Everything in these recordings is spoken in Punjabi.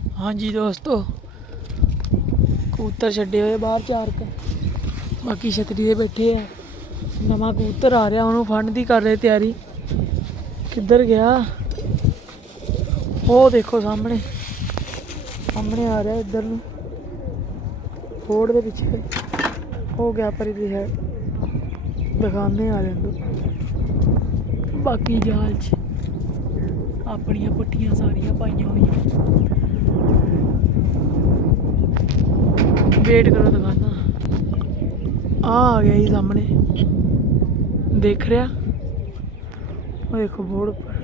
ਹਾਂਜੀ ਦੋਸਤੋ, ਕਬੂਤਰ ਛੱਡੇ ਹੋਏ ਬਾਹਰ ਚਾਰ ਕੇ ਬਾਕੀ ਛਤਰੀ ਦੇ ਬੈਠੇ ਆ। ਨਵਾਂ ਕਬੂਤਰ ਆ ਰਿਹਾ, ਉਹਨੂੰ ਫੜਨ ਦੀ ਕਰ ਰਹੇ ਤਿਆਰੀ। ਕਿੱਧਰ ਗਿਆ? ਉਹ ਦੇਖੋ ਸਾਹਮਣੇ। ਸਾਹਮਣੇ ਆ ਰਿਹਾ ਇੱਧਰ ਨੂੰ। ਫੋੜ ਦੇ ਪਿੱਛੇ। ਹੋ ਗਿਆ ਪਰੀ ਦੀ ਹੈ। ਦਿਖਾਉਂਦੇ ਆ ਲੈਂਦੋ ਬਾਕੀ ਜਾਲ 'ਚ ਆਪਣੀਆਂ ਪੁੱਠੀਆਂ ਸਾਰੀਆਂ ਪਾਈਆਂ ਹੋਈਆਂ। ਵੇਟ ਕਰੋ ਦੁਕਾਨਾਂ ਆ ਆ ਗਿਆ ਜੀ ਸਾਹਮਣੇ। ਦੇਖ ਰਿਹਾ? ਉਹ ਦੇਖੋ ਬੋਰਡ ਉੱਪਰ।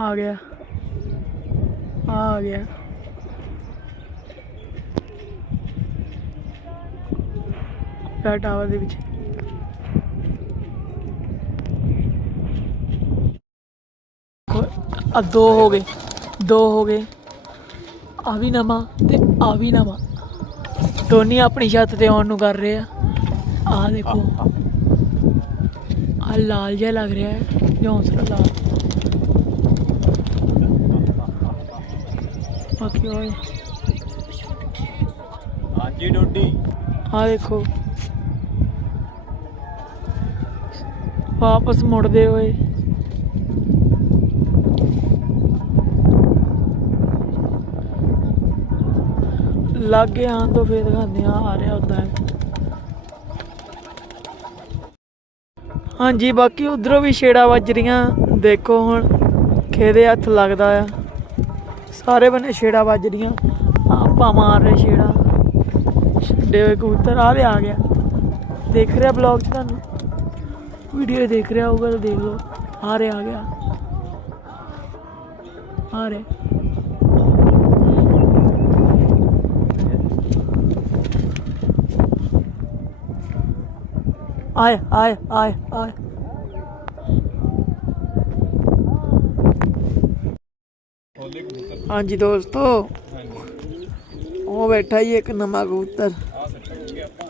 ਆ ਗਿਆ। ਆ ਆ ਗਿਆ। ਪਿਆ ਟਾਵਰ ਦੇ ਵਿੱਚ। ਆ ਦੋ ਹੋ ਗਏ ਦੋ ਹੋ ਗਏ। ਆ ਵੀ ਨਵਾਂ ਤੇ ਆ ਵੀ ਨਵਾਂ। ਦੋਨੀ ਆਪਣੀ ਛੱਤ ਤੇ ਆਉਣ ਨੂੰ ਕਰ ਰਹੇ। ਆ ਆ ਦੇਖੋ। ਆ ਲਾਲ ਜਿਹਾ ਲੱਗ ਰਿਹਾ ਹੈ ਜੌਂਸਰਾ ਲਾਲ। ਬਾਕੀ ਉਹ ਹਾਂਜੀ ਡੋਡੀ। ਆ ਦੇਖੋ। ਵਾਪਸ ਮੁੜਦੇ ਹੋਏ। ਲਾਗੇ ਆਉਣ ਤੋਂ ਫੇਰ ਦਿਖਾਉਂਦੇ ਆ ਆ ਰਿਹਾ ਹੁੰਦਾ ਹਾਂਜੀ, ਬਾਕੀ ਉਧਰੋਂ ਵੀ ਛੇੜਾ ਵੱਜ ਰਹੀਆਂ, ਦੇਖੋ ਹੁਣ ਖੇਦੇ ਹੱਥ ਲੱਗਦਾ ਆ। ਸਾਰੇ ਬੰਨੇ ਛੇੜਾ ਵੱਜ ਰਹੀਆਂ, ਆਪਾਂ ਮਾਰ ਰਹੇ ਛੇੜਾ। ਛੱਡੇ ਹੋਏ ਕਬੂਤਰ ਆ ਰਿਹਾ ਆ ਗਿਆ। ਦੇਖ ਰਿਹਾ ਬਲੌਗ 'ਚ ਤੁਹਾਨੂੰ? ਵੀਡੀਓ ਦੇਖ ਰਿਹਾ ਹੋਊਗਾ ਤਾਂ ਦੇਖ ਲਓ ਆ ਰਿਹਾ ਆ ਗਿਆ ਆ ਰਿਹਾ ਆਏ ਆਏ ਆਏ ਆਏ ਖੋਲੇ ਕਬੂਤਰ ਹਾਂਜੀ ਦੋਸਤੋ ਹਾਂਜੀ ਉਹ ਬੈਠਾ ਹੀ ਇੱਕ ਨਵਾਂ ਕਬੂਤਰ ਆ ਸੱਟਾਂਗੇ ਆਪਾਂ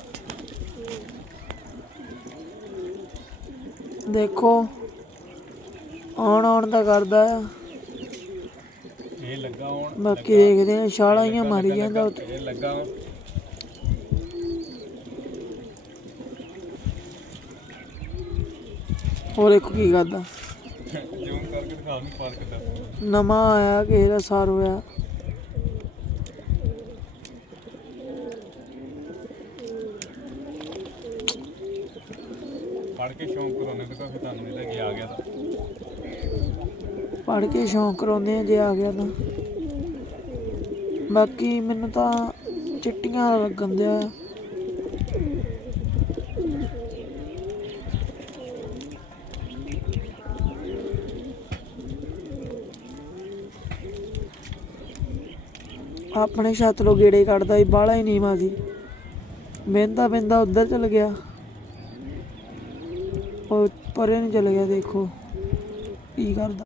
ਦੇਖੋ ਆਉਣ ਆਉਣ ਦਾ ਕਰਦਾ ਆ। ਇਹ ਲੱਗਾ ਹੁਣ ਬਾਕੀ ਦੇਖਦੇ ਆ ਛਾਲਾਂ ਹੀ ਮਾਰੀ ਜਾਂਦਾ ਉੱਥੇ। ਇਹ ਲੱਗਾ। ਹੋਰ ਦੇਖੋ ਕੀ ਕਰਦਾ। ਜ਼ੂਮ ਕਰਕੇ ਦਿਖਾ ਨੂੰ ਫ਼ਰਕ ਦਾ। ਨਵਾਂ ਆਇਆ ਕਿਸੇ ਦਾ ਸਾਰ ਹੋਇਆ। ਫੜ ਕੇ ਸ਼ੌਂਕ ਕਰਾਉਣੇ ਤੇ ਫਿਰ ਤੁਹਾਨੂੰ ਇਹਦਾ ਕੀ ਆ ਗਿਆ ਪੜ ਕੇ ਸ਼ੌਂਕ ਕਰਾਉਂਦੇ ਆ ਜੇ ਆ ਗਿਆ ਤਾਂ। ਬਾਕੀ ਮੈਨੂੰ ਤਾਂ ਚਿੱਟੀਆਂ ਲੱਗਣ ਦਿਆ। ਆਪਣੇ ਛੱਤ ਲੋ ਗੇੜੇ ਕੱਢਦਾ ਸੀ, ਬਾਹਲਾ ਹੀ ਨੀਵਾਂ ਸੀ। ਬਹਿੰਦਾ ਬਹਿੰਦਾ ਉੱਧਰ ਚਲ ਗਿਆ। ਉਹ ਪਰੇ ਨੂੰ ਚਲ ਗਿਆ ਦੇਖੋ। ਕੀ ਕਰਦਾ?